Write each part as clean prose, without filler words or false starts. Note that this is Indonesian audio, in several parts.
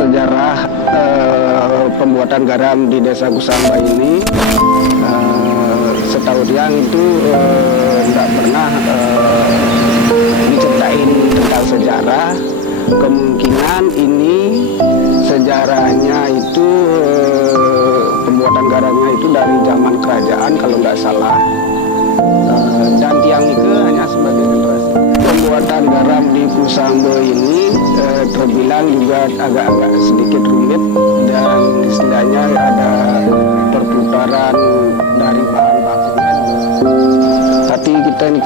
sejarah pembuatan garam di Desa Kusamba ini, setahu Tiang itu tidak pernah diceritain tentang sejarah. Kemungkinan ini sejarahnya itu pembuatan garamnya itu dari zaman kerajaan kalau nggak salah. Dan Tiang itu hanya sebagai generasi. Pembuatan garam di Kusamba ini terbilang juga agak-agak sedikit rumit, dan istilahnya ada perputaran dari bahan bakunya. Tapi kita ini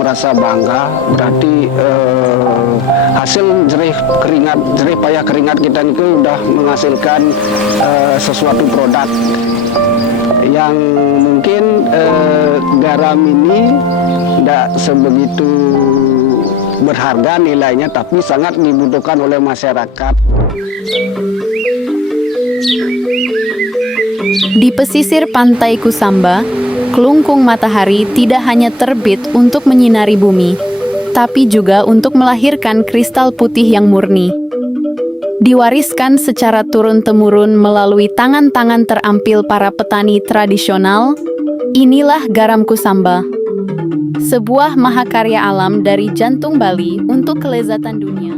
merasa bangga, berarti hasil jerih payah keringat kita ini sudah menghasilkan sesuatu produk yang mungkin garam ini tidak sebegitu berharga nilainya, tapi sangat dibutuhkan oleh masyarakat. Di pesisir pantai Kusamba, kelungkung matahari tidak hanya terbit untuk menyinari bumi, tapi juga untuk melahirkan kristal putih yang murni. Diwariskan secara turun-temurun melalui tangan-tangan terampil para petani tradisional, inilah garam Kusamba. Sebuah mahakarya alam dari jantung Bali untuk kelezatan dunia.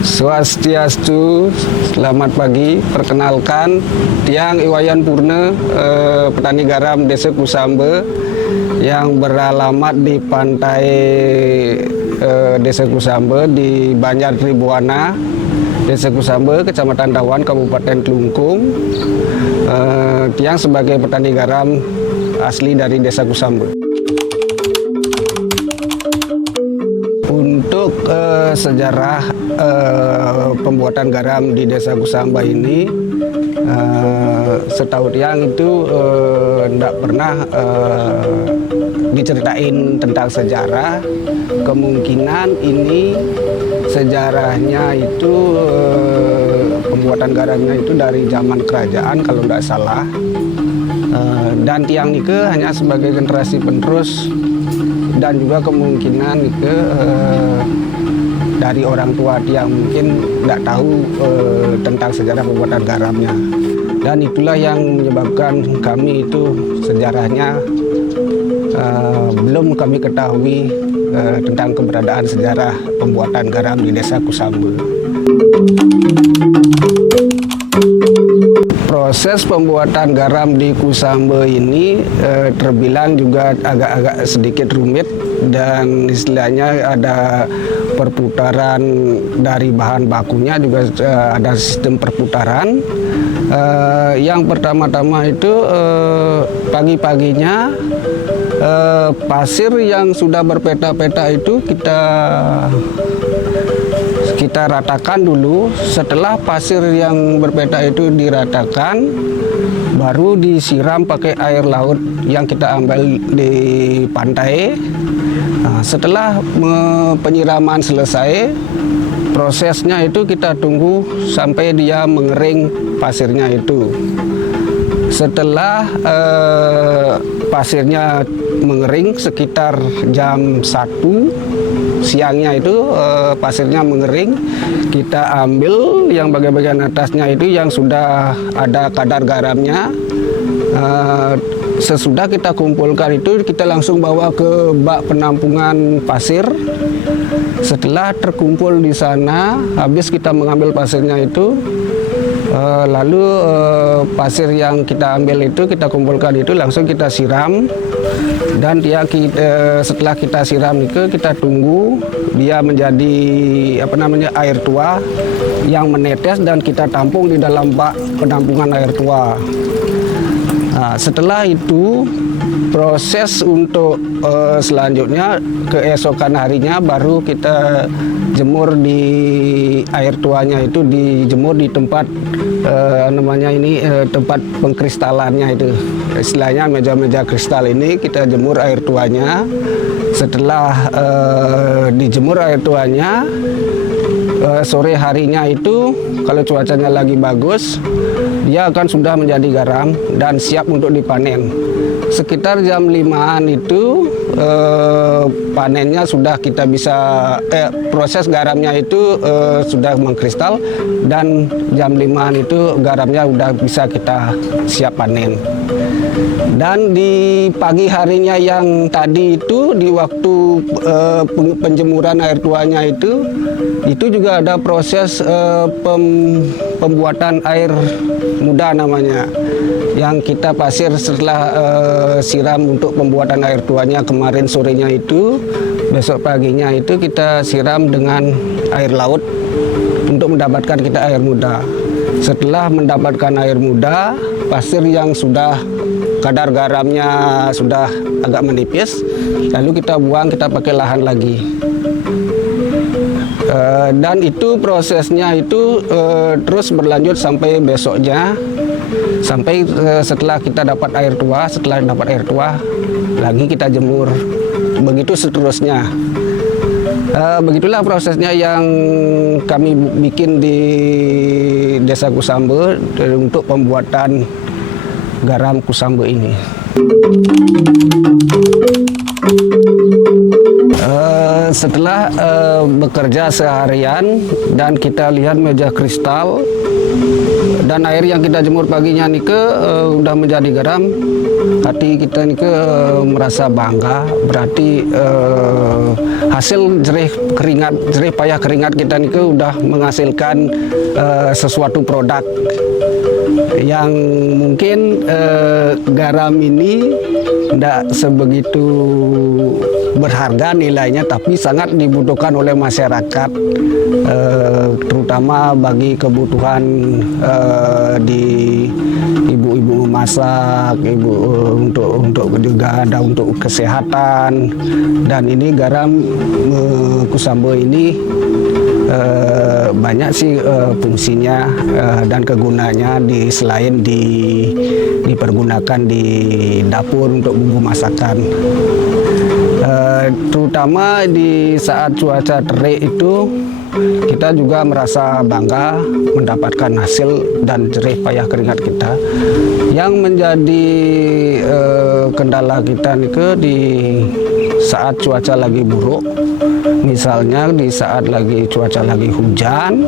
Swastiastu, selamat pagi. Perkenalkan, Tiang Iwayan Purna, petani garam Desa Kusamba yang beralamat di pantai Desa Kusamba di Banjar Tribuana, Desa Kusamba, Kecamatan Dawan, Kabupaten Kelungkung. Tiang sebagai petani garam asli dari Desa Kusamba. Untuk sejarah pembuatan garam di Desa Kusamba ini, setahu Tiang itu tidak pernah diceritain tentang sejarah. Kemungkinan ini sejarahnya itu pembuatan garamnya itu dari zaman kerajaan kalau tidak salah. Dan Tiang Nike hanya sebagai generasi penerus, dan juga kemungkinan Nike dari orang tua Tiang mungkin tidak tahu tentang sejarah pembuatan garamnya. Dan itulah yang menyebabkan kami itu sejarahnya belum kami ketahui tentang keberadaan sejarah pembuatan garam di Desa Kusamba. Proses pembuatan garam di Kusamba ini terbilang juga agak-agak sedikit rumit, dan istilahnya ada perputaran dari bahan bakunya, juga ada sistem perputaran. Yang pertama-tama itu pagi-paginya pasir yang sudah berpeta-peta itu kita ratakan dulu. Setelah pasir yang berpeta itu diratakan, baru disiram pakai air laut yang kita ambil di pantai. Nah, setelah penyiraman selesai, prosesnya itu kita tunggu sampai dia mengering pasirnya itu. Setelah pasirnya mengering sekitar jam 1 siangnya itu, pasirnya mengering, kita ambil yang bagian-bagian atasnya itu yang sudah ada kadar garamnya. Sesudah kita kumpulkan itu, kita langsung bawa ke bak penampungan pasir. Setelah terkumpul di sana, habis kita mengambil pasirnya itu, lalu pasir yang kita ambil itu, kita kumpulkan itu langsung kita siram. Dan setelah kita siram itu, kita tunggu dia menjadi air tua yang menetes, dan kita tampung di dalam bak penampungan air tua. Nah, setelah itu proses untuk selanjutnya keesokan harinya baru kita jemur di air tuanya itu, dijemur di tempat tempat pengkristalannya itu, istilahnya meja-meja kristal ini kita jemur air tuanya. Setelah dijemur air tuanya, sore harinya itu kalau cuacanya lagi bagus, dia akan sudah menjadi garam dan siap untuk dipanen. Sekitar jam 5-an itu panennya sudah kita bisa proses garamnya itu sudah mengkristal, dan jam 5 itu garamnya udah bisa kita siap panen. Dan di pagi harinya yang tadi itu di waktu penjemuran air tuanya itu juga ada proses pembuatan air muda namanya, yang kita pasir setelah siram untuk pembuatan air tuanya kemarin sorenya itu, besok paginya itu kita siram dengan air laut untuk mendapatkan kita air muda. Setelah mendapatkan air muda, pasir yang sudah kadar garamnya sudah agak menipis, lalu kita buang, kita pakai lahan lagi. Dan itu prosesnya itu terus berlanjut sampai besoknya, sampai setelah kita dapat air tua. Setelah dapat air tua lagi kita jemur, begitu seterusnya. Begitulah prosesnya yang kami bikin di Desa Kusambe untuk pembuatan garam Kusambe ini. Setelah bekerja seharian dan kita lihat meja kristal dan air yang kita jemur paginya nih udah menjadi garam, hati kita nih merasa bangga. Berarti hasil jerih payah keringat kita nih udah menghasilkan sesuatu produk yang mungkin garam ini tidak sebegitu berharga nilainya, tapi sangat dibutuhkan oleh masyarakat, terutama bagi kebutuhan di ibu-ibu memasak, untuk juga ada untuk kesehatan. Dan ini garam Kusambe ini banyak sih fungsinya dan kegunaannya, selain dipergunakan di dapur untuk bumbu masakan. Terutama di saat cuaca terik itu kita juga merasa bangga mendapatkan hasil dan jerih payah keringat kita. Yang menjadi kendala kita di saat cuaca lagi buruk, misalnya di saat cuaca lagi hujan,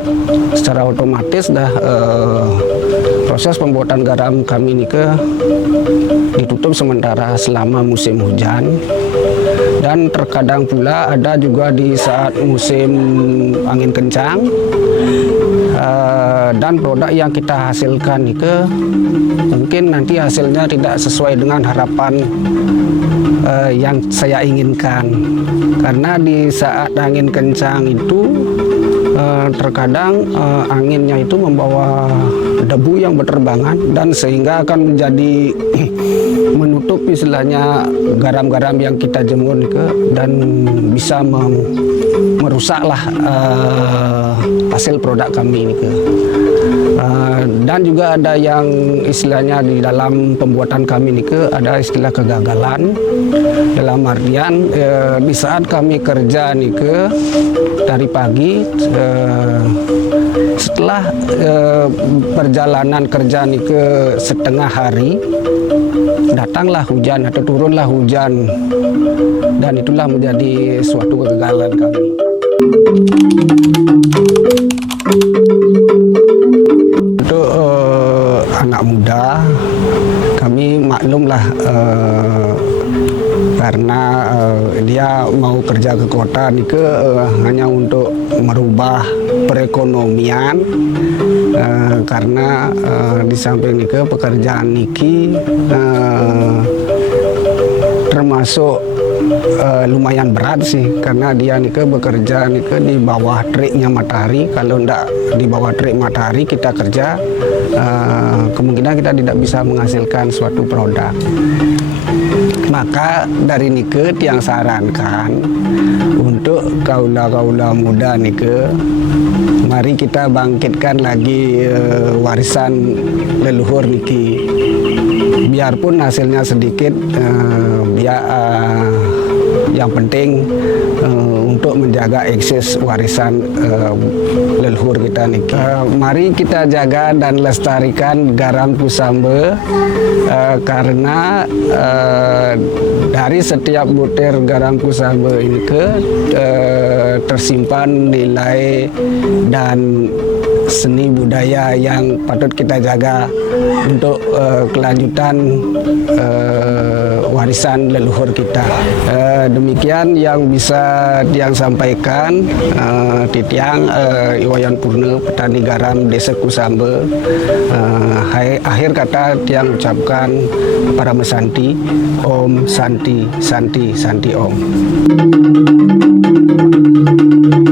secara otomatis proses pembuatan garam kami ditutup sementara selama musim hujan. Dan terkadang pula ada juga di saat musim angin kencang, dan produk yang kita hasilkan mungkin nanti hasilnya tidak sesuai dengan harapan yang saya inginkan. Karena di saat angin kencang itu terkadang anginnya itu membawa debu yang berterbangan, dan sehingga akan menjadi menutup istilahnya garam-garam yang kita jemur dan bisa merusaklah hasil produk kami ini. Dan juga ada yang istilahnya di dalam pembuatan kami ini ada istilah kegagalan, dalam artian di saat kami kerja dari pagi, setelah perjalanan kerja setengah hari, datanglah hujan atau turunlah hujan, dan itulah menjadi suatu kegagalan kami. Untuk anak muda, kami maklumlah karena dia mau kerja ke kota hanya untuk merubah perekonomian, karena di samping pekerjaan termasuk lumayan berat sih, karena dia bekerja di bawah teriknya matahari. Kalau tidak di bawah terik matahari kita kerja, kemungkinan kita tidak bisa menghasilkan suatu produk. Maka dari yang sarankan untuk kaula-kaula muda mari kita bangkitkan lagi warisan leluhur biarpun hasilnya sedikit, yang penting untuk menjaga eksis warisan leluhur kita nih. Mari kita jaga dan lestarikan garam Kusamba karena dari setiap butir garam Kusamba ini tersimpan nilai dan seni budaya yang patut kita jaga untuk kelanjutan warisan leluhur kita. Demikian yang bisa Tiang sampaikan. Titiang Iwayan Purna, petani garam Desa Kusamba. Akhir kata Tiang ucapkan para mesanti, Om Santi Santi Santi Om.